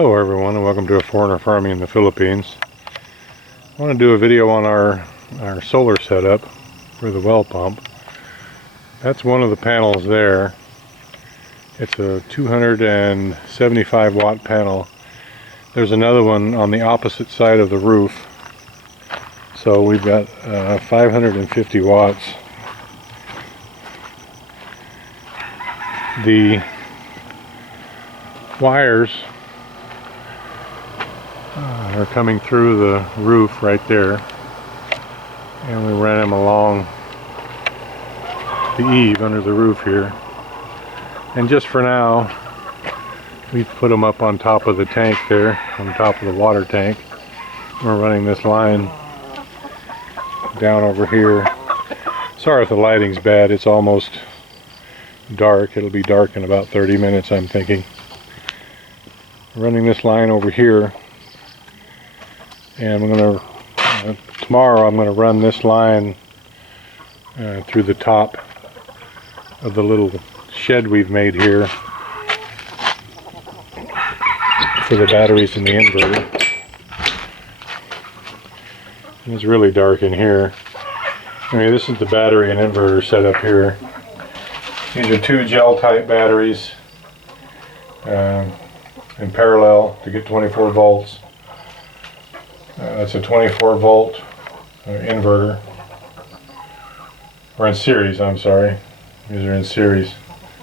Hello everyone, and welcome to A Foreigner Farming in the Philippines. I want to do a video on our solar setup for the well pump. That's one of the panels there. It's a 275 watt panel. There's another one on the opposite side of the roof. So we've got 550 watts. The wires are coming through the roof right there, and we ran them along the eave under the roof here. And just for now, we put them up on top of the tank there, on top of the water tank. We're running this line down over here. Sorry if the lighting's bad, it's almost dark. It'll be dark in about 30 minutes, I'm thinking. Running this line over here, and tomorrow I'm going to run this line through the top of the little shed we've made here for the batteries in the inverter. And it's really dark in here. Anyway, this is the battery and inverter setup here. These are two gel type batteries in parallel to get 24 volts. That's a 24 volt inverter, or in series, I'm sorry. These are in series.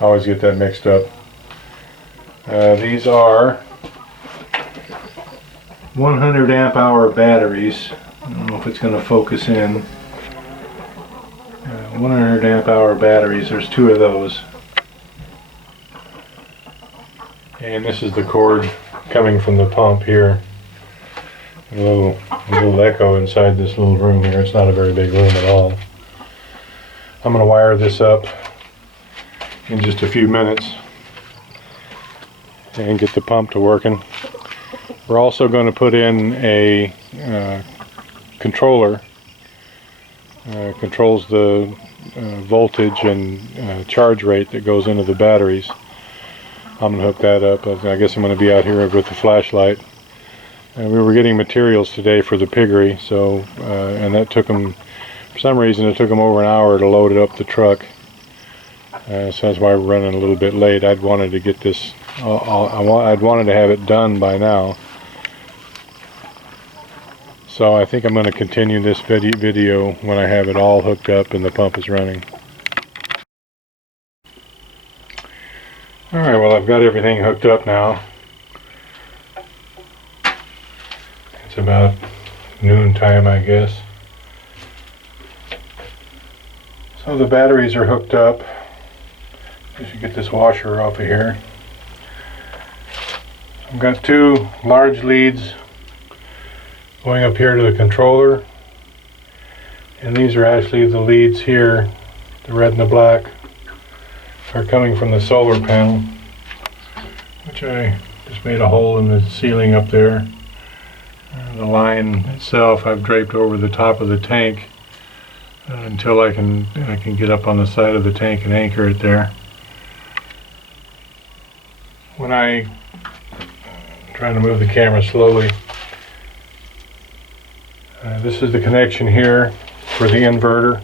I always get that mixed up. These are 100 amp hour batteries. I don't know if it's going to focus in. 100 amp hour batteries, there's two of those. And this is the cord coming from the pump here. A little echo inside this little room here. It's not a very big room at all. I'm going to wire this up in just a few minutes and get the pump to working. We're also going to put in a controller. Controls the voltage and charge rate that goes into the batteries. I'm going to hook that up. I guess I'm going to be out here with the flashlight. We were getting materials today for the piggery, so and that took them, for some reason it took them over an hour to load it up the truck. So that's why we're running a little bit late. I'd wanted to get this, I'd wanted to have it done by now. So I think I'm going to continue this video when I have it all hooked up and the pump is running. Alright, well, I've got everything hooked up now. It's about noon time, I guess. So the batteries are hooked up. I should get this washer off of here. I've got two large leads going up here to the controller, and these are actually the leads here, the red and the black, are coming from the solar panel, which I just made a hole in the ceiling up there. The line itself I've draped over the top of the tank until I can get up on the side of the tank and anchor it there. When I try to move the camera slowly, this is the connection here for the inverter.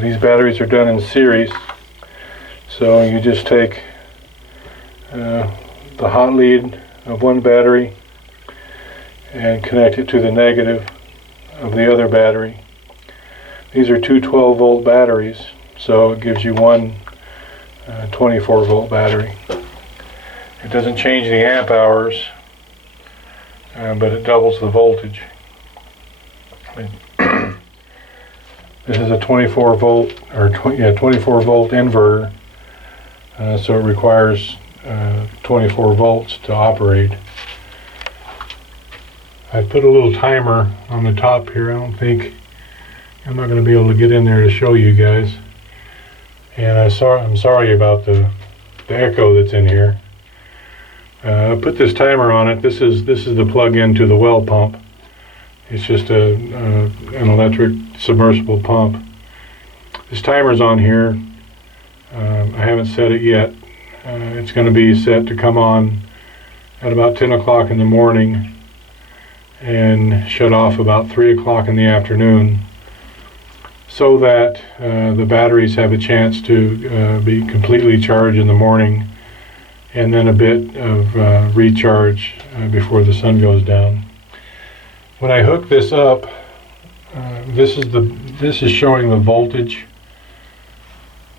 These batteries are done in series, so you just take the hot lead of one battery and connect it to the negative of the other battery. These are two 12 volt batteries, so it gives you one 24 volt battery. It doesn't change the amp hours, but it doubles the voltage. This is a 24 volt or 24 volt inverter, so it requires 24 volts to operate. I put a little timer on the top here. I'm not going to be able to get in there to show you guys. And I'm sorry about the echo that's in here. I put this timer on it. This is the plug-in to the well pump. It's just an electric submersible pump. This timer's on here. I haven't set it yet. It's going to be set to come on at about 10 o'clock in the morning and shut off about 3 o'clock in the afternoon, so that the batteries have a chance to be completely charged in the morning, and then a bit of recharge before the sun goes down. When I hook this up, this is showing the voltage.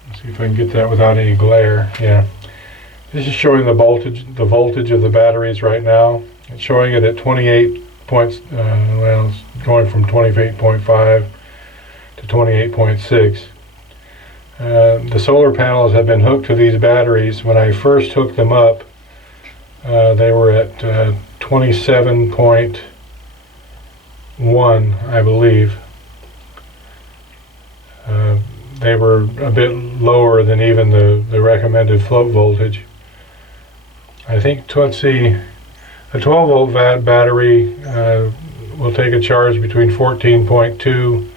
Let's see if I can get that without any glare. Yeah, this is showing the voltage of the batteries right now. It's showing it at 28 points. Well, it's going from 28.5 to 28.6. The solar panels have been hooked to these batteries. When I first hooked them up, they were at 27.1, I believe. They were a bit lower than even the recommended float voltage. I think, let's see, a 12 volt battery will take a charge between 14.2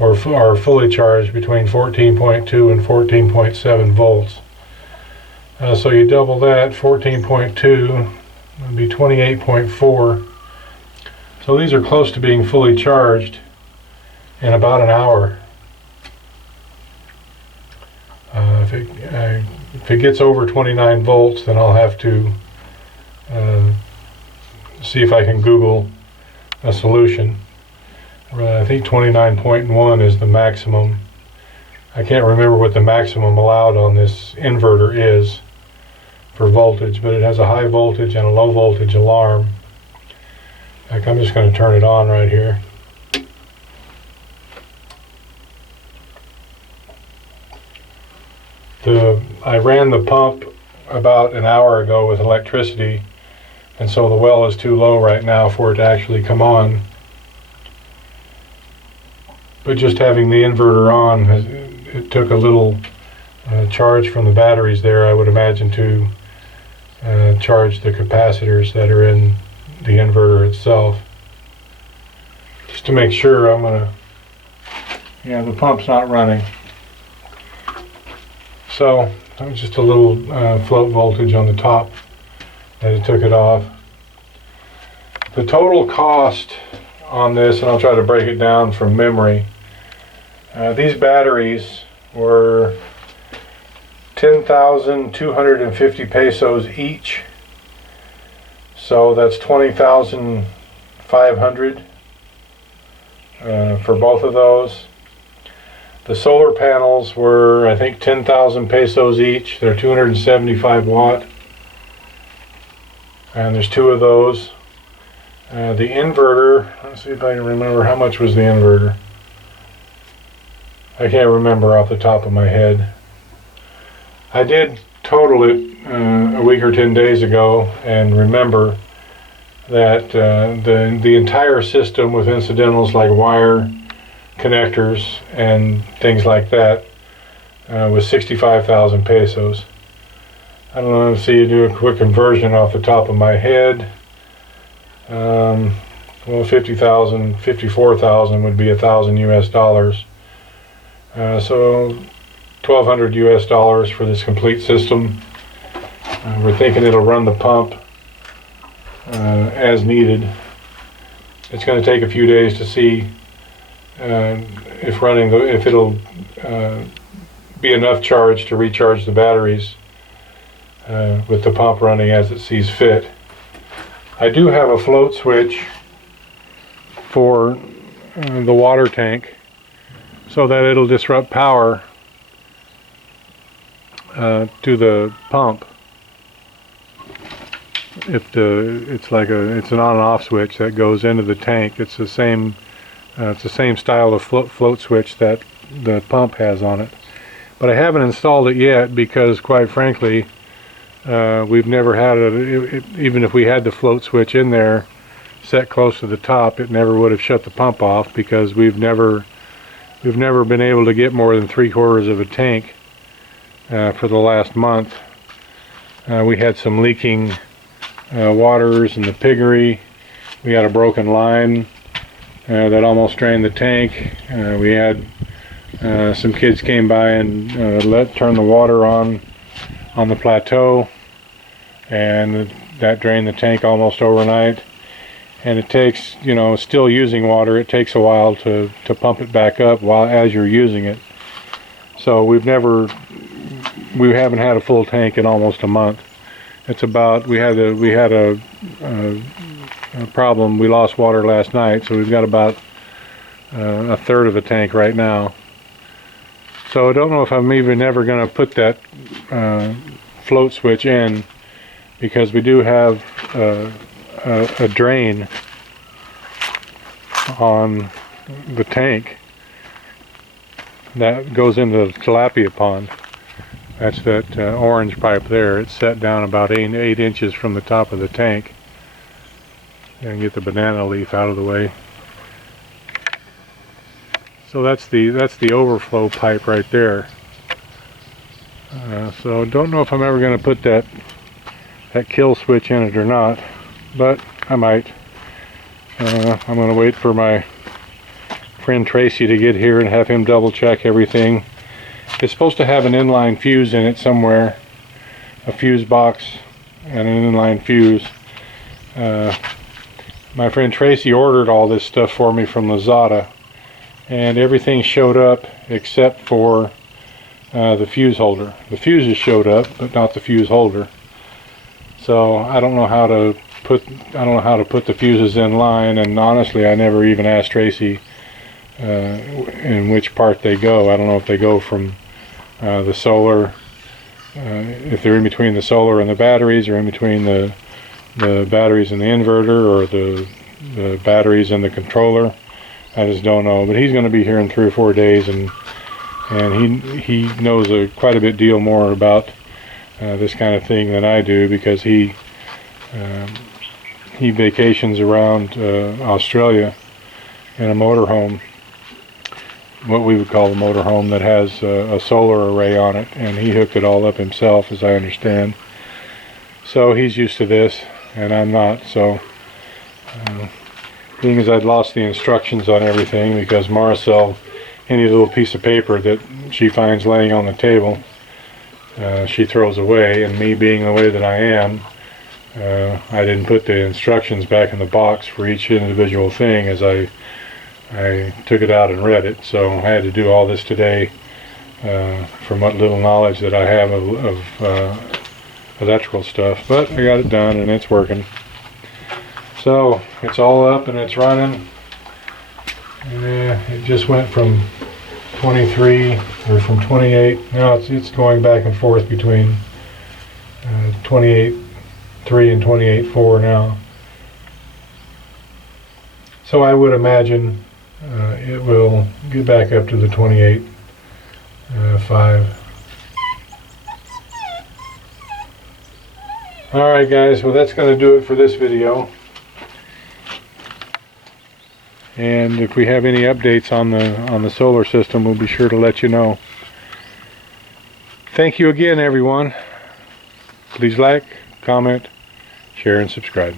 or fully charged between 14.2 and 14.7 volts. So you double that, 14.2 would be 28.4. So these are close to being fully charged in about an hour. If it gets over 29 volts, then I'll have to see if I can Google a solution. I think 29.1 is the maximum. I can't remember what the maximum allowed on this inverter is for voltage, but it has a high voltage and a low voltage alarm. Like, I'm just going to turn it on right here. I ran the pump about an hour ago with electricity, and so the well is too low right now for it to actually come on. But just having the inverter on, it took a little charge from the batteries there, I would imagine, to charge the capacitors that are in the inverter itself. Just to make sure, I'm going to, yeah, the pump's not running. So that was just a little float voltage on the top that it took it off. The total cost on this, and I'll try to break it down from memory, these batteries were 10,250 pesos each, so that's 20,500 for both of those. The solar panels were, I think, 10,000 pesos each. They're 275 watt, and there's two of those. The inverter, let's see if I can remember, how much was the inverter? I can't remember off the top of my head. I did total it a week or 10 days ago and remember that the entire system with incidentals like wire connectors and things like that was 65,000 pesos. I don't know, see, you do a quick conversion off the top of my head. Well, 54,000 would be $1,000 US. So 1,200 US dollars for this complete system. We're thinking it'll run the pump as needed. It's going to take a few days to see if it'll be enough charge to recharge the batteries with the pump running as it sees fit. I do have a float switch for the water tank so that it'll disrupt power to the pump. It's an on and off switch that goes into the tank. It's the same style of float switch that the pump has on it. But I haven't installed it yet because, quite frankly, we've never had even if we had the float switch in there set close to the top, it never would have shut the pump off, because we've never been able to get more than 3/4 of a tank for the last month. We had some leaking waters in the piggery. We had a broken line that almost drained the tank. We had some kids came by and turn the water on the plateau, and that drained the tank almost overnight, and it takes, you know, still using water, it takes a while to pump it back up while as you're using it. So we haven't had a full tank in almost a month. It's about, we had a problem. We lost water last night, so we've got about a third of the tank right now. So I don't know if I'm even ever going to put that float switch in, because we do have a drain on the tank that goes into the tilapia pond. That's that orange pipe there. It's set down about 8 inches from the top of the tank. And get the banana leaf out of the way. So that's the overflow pipe right there. So don't know if I'm ever going to put that kill switch in it or not, but I might. I'm going to wait for my friend Tracy to get here and have him double check everything. It's supposed to have an inline fuse in it somewhere, a fuse box and an inline fuse. My friend Tracy ordered all this stuff for me from Lazada, and everything showed up except for the fuse holder. The fuses showed up, but not the fuse holder. So I don't know how to put the fuses in line, and honestly I never even asked Tracy in which part they go. I don't know if they go from the solar, if they're in between the solar and the batteries, or in between the batteries and the inverter, or the batteries and the controller. I just don't know. But he's going to be here in 3 or 4 days, and he knows quite a bit deal more about this kind of thing than I do, because he vacations around Australia in a motorhome, what we would call a motorhome, that has a solar array on it, and he hooked it all up himself, as I understand. So he's used to this, and I'm not. So being as I'd lost the instructions on everything, because Maricel, any little piece of paper that she finds laying on the table, she throws away, and me being the way that I am, I didn't put the instructions back in the box for each individual thing as I took it out and read it. So I had to do all this today from what little knowledge that I have of electrical stuff, but I got it done and it's working. So it's all up and it's running. It just went from 23 or from 28. Now it's going back and forth between 28.3 and 28.4 now. So I would imagine it will get back up to the 28.5. Alright guys, well that's going to do it for this video. And if we have any updates on the solar system, we'll be sure to let you know. Thank you again, everyone. Please like, comment, share, and subscribe.